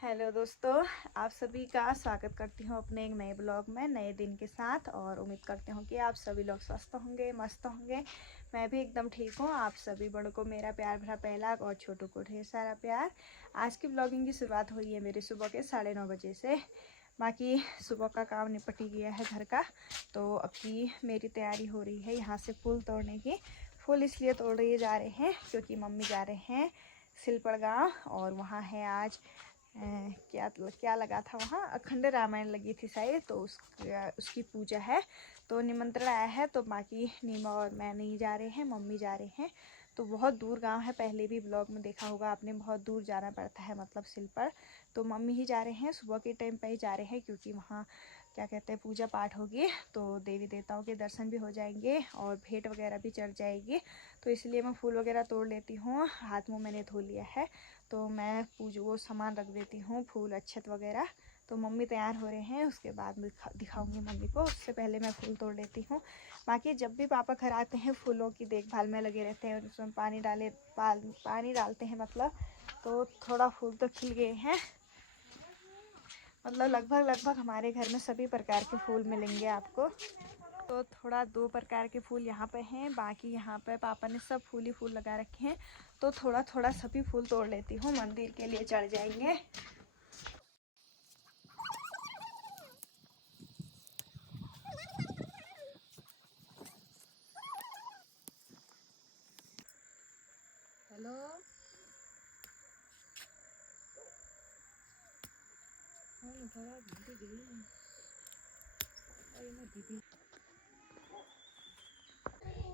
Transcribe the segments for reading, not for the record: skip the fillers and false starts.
Hello दोस्तों, आप सभी का स्वागत करती हूँ अपने एक नए ब्लॉग में नए दिन के साथ। और उम्मीद करती हूँ कि आप सभी लोग स्वस्थ होंगे, मस्त होंगे। मैं भी एकदम ठीक हूँ। आप सभी बड़ों को मेरा प्यार भरा पहला और छोटों को ढेर सारा प्यार। आज की ब्लॉगिंग की शुरुआत हुई है मेरी सुबह के 9:30 बजे से। बाकी सुबह का काम निपट ही गया है घर का। तो अभी मेरी तैयारी हो रही है यहाँ से फूल तोड़ने की। फूल इसलिए तोड़ रहे जा रहे हैं क्योंकि मम्मी जा रहे हैं सिलपड़ गाँव, और वहाँ है आज क्या लगा था वहाँ, अखंड रामायण लगी थी शायद, तो उसकी पूजा है। तो निमंत्रण आया है। तो बाकी नीमा और मैं नहीं जा रहे हैं, मम्मी जा रहे हैं। तो बहुत दूर गांव है, पहले भी ब्लॉग में देखा होगा आपने, बहुत दूर जाना पड़ता है मतलब सिलपड़। तो मम्मी ही जा रहे हैं, सुबह के टाइम पे ही जा रहे हैं क्योंकि वहाँ क्या कहते हैं पूजा पाठ होगी। तो देवी देवताओं के दर्शन भी हो जाएंगे और भेंट वगैरह भी चढ़ जाएगी। तो इसलिए मैं फूल वगैरह तोड़ लेती हूँ। हाथ मुँह मैंने धो लिया है, तो मैं वो सामान रख देती हूँ, फूल अक्षत वगैरह। तो मम्मी तैयार हो रहे हैं, उसके बाद मैं दिखाऊंगी मम्मी को। उससे पहले मैं फूल तोड़ लेती हूँ। बाकी जब भी पापा घर आते हैं फूलों की देखभाल में लगे रहते हैं, उसमें पानी डालते हैं मतलब। तो थोड़ा फूल तो खिल गए हैं, मतलब लगभग हमारे घर में सभी प्रकार के फूल मिलेंगे आपको। तो थोड़ा 2 प्रकार के फूल यहाँ पे हैं, बाकी यहाँ पे पापा ने सब फूल ही फूल लगा रखे हैं। तो थोड़ा थोड़ा सभी फूल तोड़ लेती हूँ, मंदिर के लिए चढ़ जाएंगे। हेलो,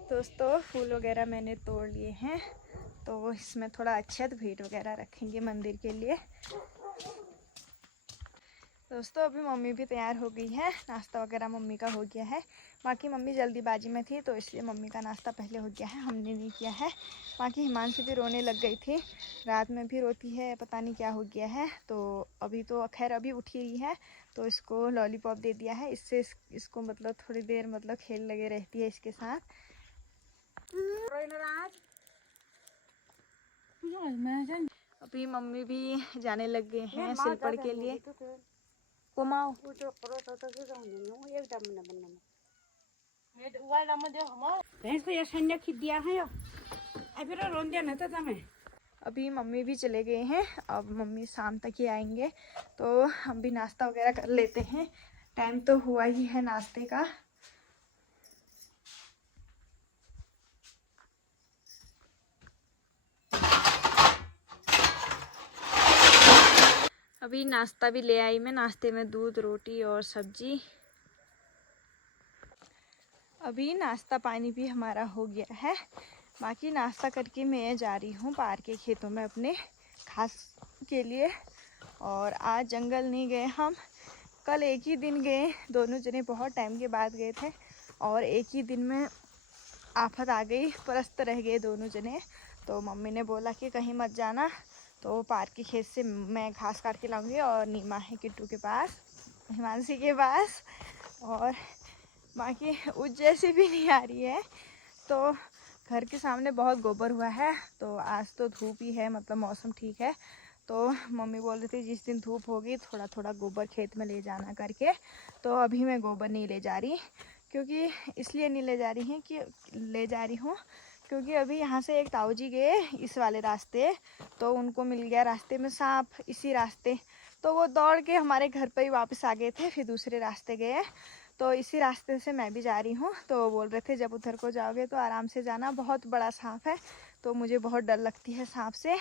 दोस्तों फूल वगैरह मैंने तोड़ लिए हैं। तो इसमें थोड़ा अच्छे भेंट वगैरह रखेंगे मंदिर के लिए। दोस्तों अभी मम्मी भी तैयार हो गई है, नाश्ता वगैरह मम्मी का हो गया है। बाकी मम्मी जल्दीबाजी में थी तो इसलिए मम्मी का नाश्ता पहले हो गया है, हमने नहीं किया है। बाकी हिमांशी भी रोने लग गई थी, रात में भी रोती है, पता नहीं क्या हो गया है। तो अभी तो खैर अभी उठी रही है, तो इसको लॉलीपॉप दे दिया है। इससे इसको मतलब थोड़ी देर मतलब खेल लगे रहती है इसके साथ। अभी मम्मी भी जाने लग गए हैं सिलपड़ के लिए। कुमाऊं अभी मम्मी भी चले गए हैं, अब मम्मी शाम तक ही आएंगे। तो हम भी नाश्ता वगैरह कर लेते हैं, टाइम तो हुआ ही है नाश्ते का। अभी नाश्ता भी ले आई मैं, नाश्ते में दूध रोटी और सब्जी। अभी नाश्ता पानी भी हमारा हो गया है। बाकी नाश्ता करके मैं जा रही हूँ पार के खेतों में अपने घास के लिए। और आज जंगल नहीं गए हम, कल एक ही दिन गए, दोनों जने बहुत टाइम के बाद गए थे। और एक ही दिन में आफत आ गई, परस्त रह गए दोनों जने। तो मम्मी ने बोला कि कहीं मत जाना। तो पार के खेत से मैं घास काट के लाऊंगी, और नीमा है किट्टू के पास, हिमांशी के पास। और बाकी उस जैसी भी नहीं आ रही है। तो घर के सामने बहुत गोबर हुआ है, तो आज तो धूप ही है, मतलब मौसम ठीक है। तो मम्मी बोल रही थी जिस दिन धूप होगी थोड़ा थोड़ा गोबर खेत में ले जाना करके। तो अभी मैं गोबर नहीं ले जा रही, क्योंकि इसलिए नहीं ले जा रही हूँ क्योंकि अभी यहाँ से एक ताऊ जी गए इस वाले रास्ते, तो उनको मिल गया रास्ते में सांप इसी रास्ते। तो वो दौड़ के हमारे घर पर ही वापस आ गए थे, फिर दूसरे रास्ते गए। तो इसी रास्ते से मैं भी जा रही हूँ। तो बोल रहे थे जब उधर को जाओगे तो आराम से जाना, बहुत बड़ा सांप है। तो मुझे बहुत डर लगती है सांप से,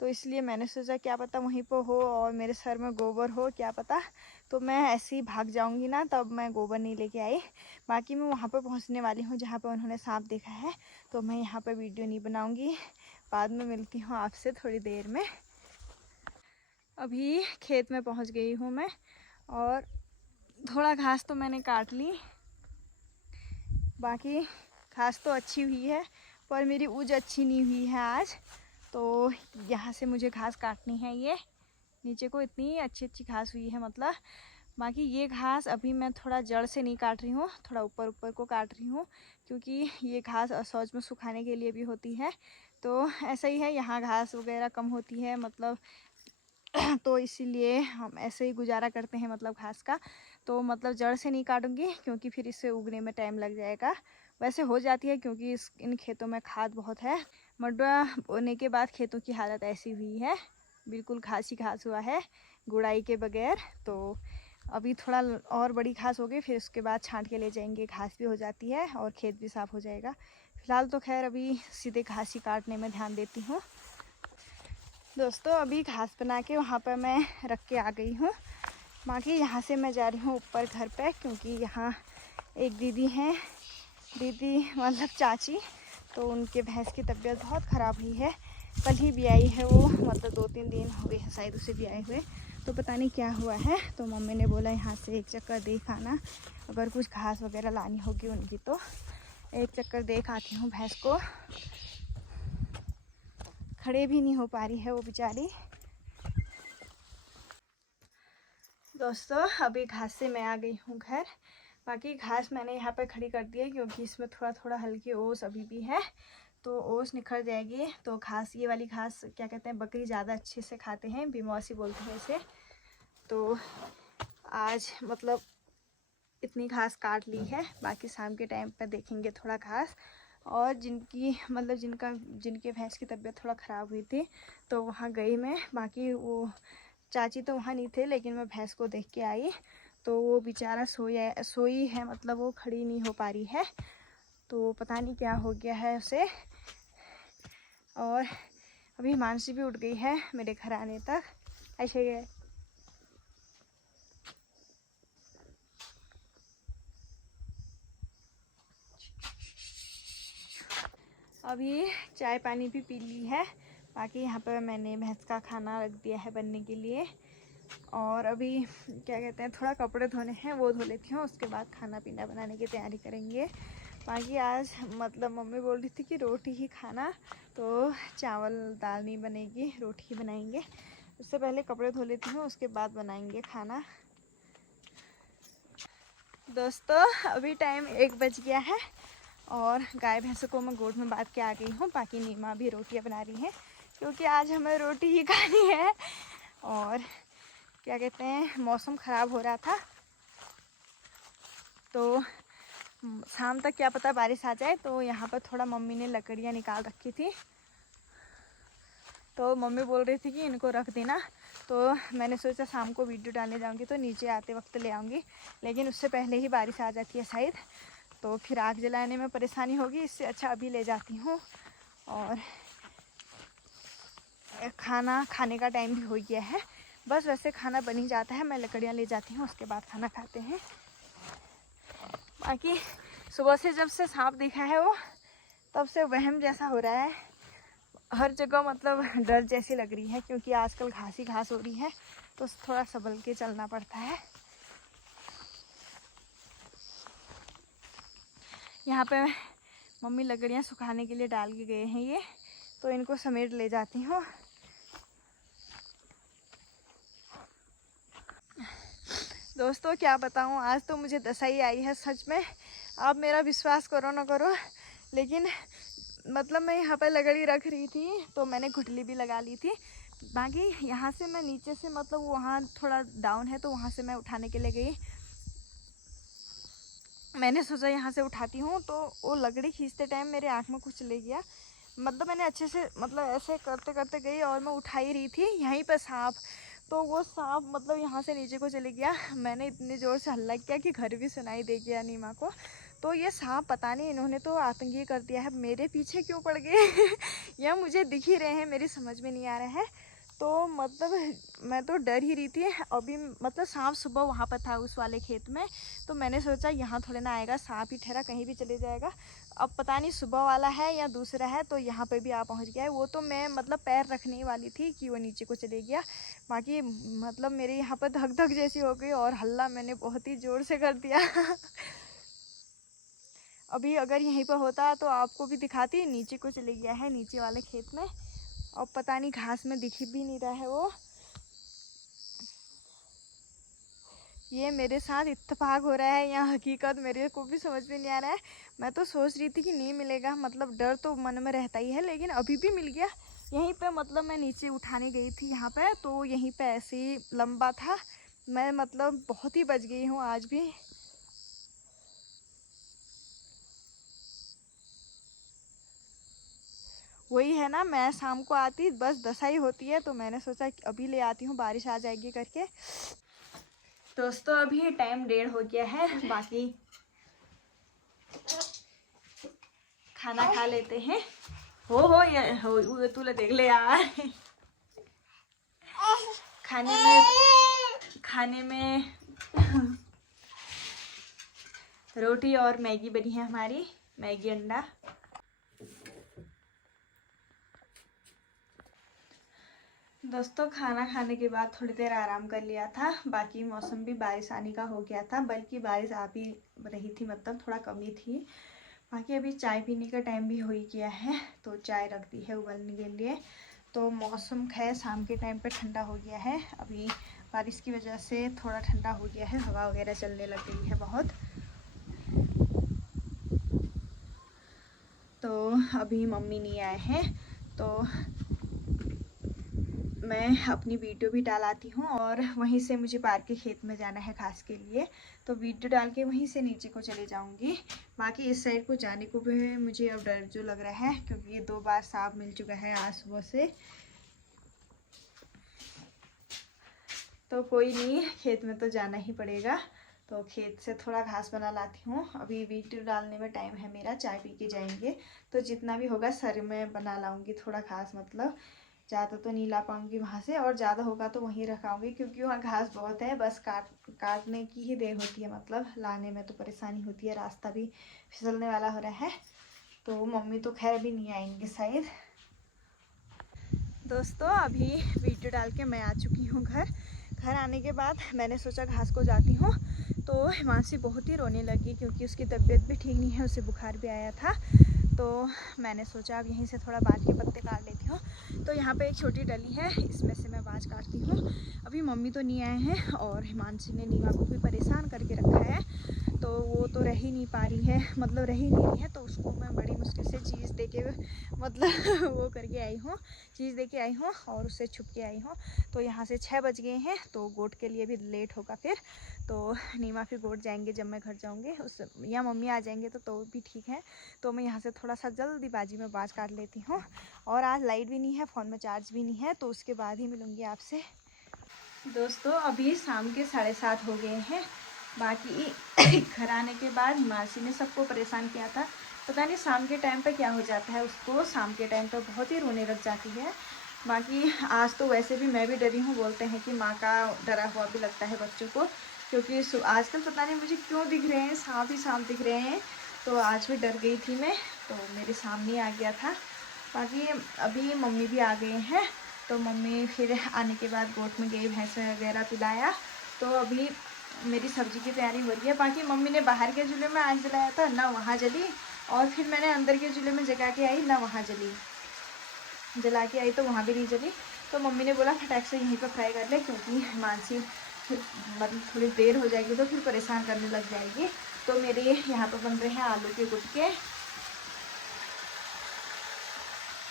तो इसलिए मैंने सोचा क्या पता वहीं पर हो और मेरे सर में गोबर हो, क्या पता। तो मैं ऐसे ही भाग जाऊंगी ना, तब मैं गोबर नहीं लेके आई। बाकी मैं वहाँ पर पहुँचने वाली हूँ जहाँ पर उन्होंने सांप देखा है। तो मैं यहाँ पर वीडियो नहीं बनाऊँगी, बाद में मिलती हूँ आपसे थोड़ी देर में। अभी खेत में पहुँच गई हूँ मैं, और थोड़ा घास तो मैंने काट ली। बाकी घास तो अच्छी हुई है, पर मेरी ऊज अच्छी नहीं हुई है आज। तो यहाँ से मुझे घास काटनी है, ये नीचे को इतनी अच्छी अच्छी घास हुई है मतलब। बाकी ये घास अभी मैं थोड़ा जड़ से नहीं काट रही हूँ, थोड़ा ऊपर ऊपर को काट रही हूँ, क्योंकि ये घास असौज में सुखाने के लिए भी होती है। तो ऐसा ही है, यहाँ घास वगैरह कम होती है, मतलब तो इसीलिए हम ऐसे ही गुजारा करते हैं मतलब घास का। तो मतलब जड़ से नहीं काटूंगी क्योंकि फिर इससे उगने में टाइम लग जाएगा। वैसे हो जाती है क्योंकि इन खेतों में खाद बहुत है। मडुआ बोने के बाद खेतों की हालत ऐसी हुई है, बिल्कुल घास ही घास हुआ है गुड़ाई के बगैर। तो अभी थोड़ा और बड़ी घास हो गई, फिर उसके बाद छांट के ले जाएंगे, घास भी हो जाती है और खेत भी साफ़ हो जाएगा। फिलहाल तो खैर अभी सीधे घास ही काटने में ध्यान देती हूँ। दोस्तों अभी घास बना के वहाँ पर मैं रख के आ गई हूँ। बाकी यहाँ से मैं जा रही हूँ ऊपर घर पे, क्योंकि यहाँ एक दीदी हैं, दीदी मतलब चाची, तो उनके भैंस की तबीयत बहुत ख़राब हुई है। कल ही भी आई है वो, मतलब 2-3 दिन हो गए हैं शायद उसे भी आए हुए। तो पता नहीं क्या हुआ है। तो मम्मी ने बोला यहाँ से एक चक्कर देख आना, अगर कुछ घास वगैरह लानी होगी उनकी तो एक चक्कर देख आती हूँ भैंस को। खड़े भी नहीं हो पा रही है वो बेचारी। दोस्तों अभी घास से मैं आ गई हूँ घर। बाकी घास मैंने यहाँ पे खड़ी कर दी है क्योंकि इसमें थोड़ा थोड़ा हल्की ओस अभी भी है, तो ओस निखर जाएगी। तो घास, ये वाली घास क्या कहते हैं, बकरी ज़्यादा अच्छे से खाते हैं, बिमौसी बोलते हैं इसे। तो आज मतलब इतनी घास काट ली है, बाकी शाम के टाइम पर देखेंगे थोड़ा घास। और जिनके भैंस की तबीयत थोड़ा ख़राब हुई थी तो वहाँ गई मैं। बाकी वो चाची तो वहाँ नहीं थे, लेकिन मैं भैंस को देख के आई। तो वो बेचारा सोई है, मतलब वो खड़ी नहीं हो पा रही है। तो पता नहीं क्या हो गया है उसे। और अभी हिमांशी भी उठ गई है मेरे घर आने तक। ऐसे गए अभी चाय पानी भी पी ली है। बाकी यहाँ पर मैंने भैंस का खाना रख दिया है बनने के लिए। और अभी क्या कहते हैं, थोड़ा कपड़े धोने हैं, वो धो लेती हूँ, उसके बाद खाना पीना बनाने की तैयारी करेंगे। बाकी आज मतलब मम्मी बोल रही थी कि रोटी ही खाना, तो चावल दाल नहीं बनेगी, रोटी ही बनाएंगे। उससे पहले कपड़े धो लेती हूँ, उसके बाद बनाएंगे खाना। दोस्तों अभी टाइम 1 बज गया है और गाय भैंसों को मैं गोद में बांध के आ गई हूँ। बाकी नीमा भी रोटियाँ बना रही हैं क्योंकि आज हमें रोटी ही खानी है। और क्या कहते हैं, मौसम ख़राब हो रहा था तो शाम तक क्या पता बारिश आ जाए। तो यहाँ पर थोड़ा मम्मी ने लकड़ियाँ निकाल रखी थी, तो मम्मी बोल रही थी कि इनको रख देना। तो मैंने सोचा शाम को वीडियो डालने जाऊँगी तो नीचे आते वक्त ले आऊँगी, लेकिन उससे पहले ही बारिश आ जाती है शायद, तो फिर आग जलाने में परेशानी होगी। इससे अच्छा अभी ले जाती हूँ। और खाना खाने का टाइम भी हो गया है, बस वैसे खाना बन ही जाता है, मैं लकड़ियाँ ले जाती हूँ, उसके बाद खाना खाते हैं। बाकी सुबह से जब से सांप दिखा है वो, तब से वहम जैसा हो रहा है हर जगह, मतलब डर जैसी लग रही है क्योंकि आजकल घास ही घास हो रही है, तो थोड़ा संभल के चलना पड़ता है। यहाँ पे मम्मी लकड़ियाँ सुखाने के लिए डाल के गए हैं ये, तो इनको समेट ले जाती हूँ। दोस्तों क्या बताऊँ, आज तो मुझे दसाई आई है सच में। आप मेरा विश्वास करो ना करो, लेकिन मतलब मैं यहाँ पर लकड़ी रख रही थी तो मैंने घुटली भी लगा ली थी। बाकी यहाँ से मैं नीचे से, मतलब वहाँ थोड़ा डाउन है तो वहाँ से मैं उठाने के लिए गई। मैंने सोचा यहाँ से उठाती हूँ, तो वो लकड़ी खींचते टाइम मेरे आँख में कुछ ले गया। मतलब मैंने अच्छे से, मतलब ऐसे करते करते गई और मैं उठा ही रही थी, यहीं पर सांप। तो वो सांप मतलब यहाँ से नीचे को चले गया। मैंने इतनी ज़ोर से हल्ला किया कि घर भी सुनाई दे गया नीमा को। तो ये सांप पता नहीं, इन्होंने तो आतंकी कर दिया है, मेरे पीछे क्यों पड़ गए या मुझे दिख ही रहे हैं, मेरी समझ में नहीं आ रहा है। तो मतलब मैं तो डर ही रही थी। अभी मतलब सांप सुबह वहाँ पर था उस वाले खेत में, तो मैंने सोचा यहाँ थोड़े ना आएगा, सांप ही ठहरा कहीं भी चले जाएगा। अब पता नहीं सुबह वाला है या दूसरा है, तो यहाँ पे भी आ पहुँच गया है। वो तो मैं मतलब पैर रखने ही वाली थी कि वो नीचे को चले गया। बाकी मतलब मेरे यहाँ पर धक धक जैसी हो गई और हल्ला मैंने बहुत ही ज़ोर से कर दिया अभी अगर यहीं पर होता तो आपको भी दिखाती। नीचे को चले गया है, नीचे वाले खेत में। अब पता नहीं घास में दिख भी नहीं रहा है वो। ये मेरे साथ इत्तेफाक हो रहा है या हकीकत, मेरे को भी समझ में नहीं आ रहा है। मैं तो सोच रही थी कि नहीं मिलेगा, मतलब डर तो मन में रहता ही है, लेकिन अभी भी मिल गया। यहीं पे मतलब मैं नीचे उठाने गई थी यहाँ पे, तो यहीं पे ऐसे ही लंबा था, मैं मतलब बहुत ही बच गई हूँ आज भी। वही है ना, मैं शाम को आती बस दसाई होती है, तो मैंने सोचा कि अभी ले आती हूँ, बारिश आ जाएगी करके। दोस्तों अभी टाइम 1:30 हो गया है, बाकी खाना खा लेते हैं। हो ये हो तू ले देख ले यार। खाने में रोटी और मैगी बनी है हमारी, मैगी अंडा। दोस्तों खाना खाने के बाद थोड़ी देर आराम कर लिया था, बाकी मौसम भी बारिश आने का हो गया था, बल्कि बारिश आ भी रही थी, मतलब थोड़ा कमी थी। बाकी अभी चाय पीने का टाइम भी हो ही गया है, तो चाय रख दी है उबलने के लिए। तो मौसम खैर शाम के टाइम पे ठंडा हो गया है, अभी बारिश की वजह से थोड़ा ठंडा हो गया है, हवा वगैरह चलने लग गई है बहुत। तो अभी मम्मी नहीं आए हैं, तो मैं अपनी वीडियो भी डालाती हूँ, और वहीं से मुझे पार्क के खेत में जाना है घास के लिए, तो वीडियो डाल के वहीं से नीचे को चले जाऊँगी। बाकी इस साइड को जाने को भी मुझे अब डर जो लग रहा है, क्योंकि ये 2 बार सांप मिल चुका है आज सुबह से। तो कोई नहीं, खेत में तो जाना ही पड़ेगा, तो खेत से थोड़ा घास बना लाती हूँ। अभी वीडियो डालने में टाइम है मेरा, चाय पी के जाएंगे, तो जितना भी होगा सर में बना लाऊंगी थोड़ा घास, मतलब ज़्यादा तो नहीं ला पाऊंगी वहाँ से, और ज़्यादा होगा तो वहीं रखाऊंगी, क्योंकि वहाँ घास बहुत है, बस काटने की ही देर होती है, मतलब लाने में तो परेशानी होती है, रास्ता भी फिसलने वाला हो रहा है। तो मम्मी तो खैर भी नहीं आएंगे शायद। दोस्तों अभी वीडियो डाल के मैं आ चुकी हूँ घर आने के बाद मैंने सोचा घास को जाती हूँ, तो हिमांशी बहुत ही रोने लगी, क्योंकि उसकी तबीयत भी ठीक नहीं है, उसे बुखार भी आया था। तो मैंने सोचा अब यहीं से थोड़ा बाज के पत्ते काट लेती हूँ। तो यहाँ पे एक छोटी डली है, इसमें से मैं बाज काटती हूँ। अभी मम्मी तो नहीं आए हैं, और हिमांशी ने नीमा को भी परेशान करके रखा है, तो वो तो रह ही नहीं पा रही है, मतलब रह ही नहीं रही है, तो उसको मैं बड़ी मुश्किल से चीज़ दे के मतलब वो करके आई हूँ, चीज़ दे के आई हूँ, और उससे छुप के आई हूँ। तो यहाँ से 6 बज गए हैं, तो गोट के लिए भी लेट होगा फिर, तो नीमा फिर गोट जाएंगे जब मैं घर जाऊँगी, उस या मम्मी आ जाएंगे तो भी ठीक है। तो मैं यहाँ से थोड़ा सा जल्दीबाजी में बाज काट लेती हूँ, और आज लाइट भी नहीं है, फ़ोन में चार्ज भी नहीं है, तो उसके बाद ही मिलूँगी आपसे। दोस्तों अभी शाम के 7:30 हो गए हैं। बाकी घर आने के बाद मासी ने सबको परेशान किया था, पता नहीं शाम के टाइम पे क्या हो जाता है उसको, शाम के टाइम पे बहुत ही रोने लग जाती है। बाकी आज तो वैसे भी मैं भी डरी हूँ, बोलते हैं कि माँ का डरा हुआ भी लगता है बच्चों को, क्योंकि आजकल पता नहीं मुझे क्यों दिख रहे हैं, सांप ही सांप दिख रहे हैं। तो आज भी डर गई थी मैं, तो मेरे सामने आ गया था। बाकी अभी मम्मी भी आ गए हैं, तो मम्मी फिर आने के बाद गोट में गई, भैंस वगैरह पिलाया, तो अभी मेरी सब्ज़ी की तैयारी हो रही है। बाकी मम्मी ने बाहर के चूल्हे में आग जलाया था, ना वहाँ जली, और फिर मैंने अंदर के चूल्हे में जगा के आई, ना वहाँ जली, जला के आई तो वहाँ भी नहीं जली। तो मम्मी ने बोला फटाक से यहीं पर फ्राई कर ले, क्योंकि मानसी फिर मतलब थोड़ी देर हो जाएगी तो फिर परेशान करने लग जाएगी। तो मेरे यहाँ पर बन रहे हैं आलू के गुटके,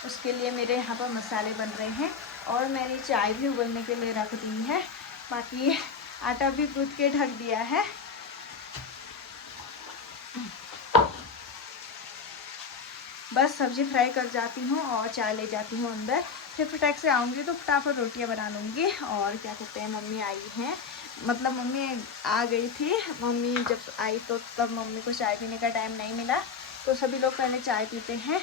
उसके लिए मेरे यहाँ पर मसाले बन रहे हैं, और मैंने चाय भी उबलने के लिए रख दी है। बाकी आटा भी गूँथ के ढक दिया है। बस सब्ज़ी फ्राई कर जाती हूँ और चाय ले जाती हूँ अंदर, फिर फटाक से आऊँगी तो फटाफट रोटियाँ बना लूँगी। और क्या कहते हैं, मम्मी आई हैं, मतलब मम्मी आ गई थी, मम्मी जब आई तो तब मम्मी को चाय पीने का टाइम नहीं मिला, तो सभी लोग पहले चाय पीते हैं।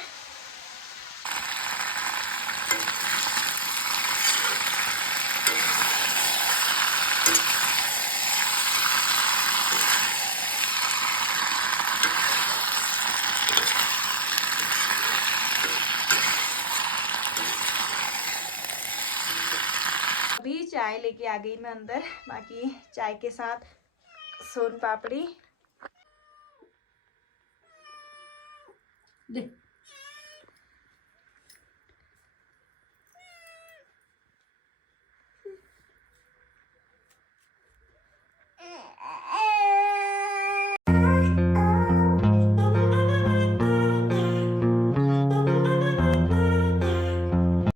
अभी चाय लेके आ गई मैं अंदर, बाकी चाय के साथ सोन पापड़ी।